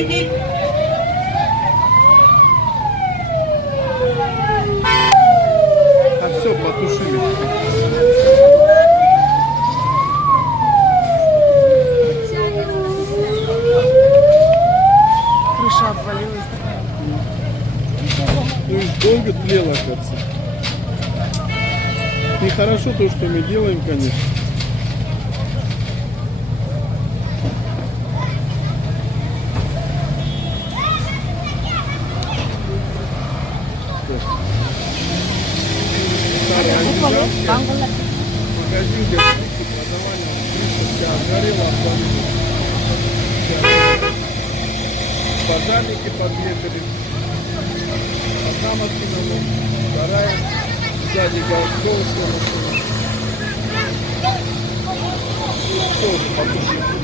А все, потушили. Крыша обвалилась. Ну и долго тлело, кажется. Нехорошо то, что мы делаем, конечно. Магазин, где фрукты продавали, крыша вся обгорела, пожарники подъехали. Одна машина, вторая, сзади Галского, все, потушили.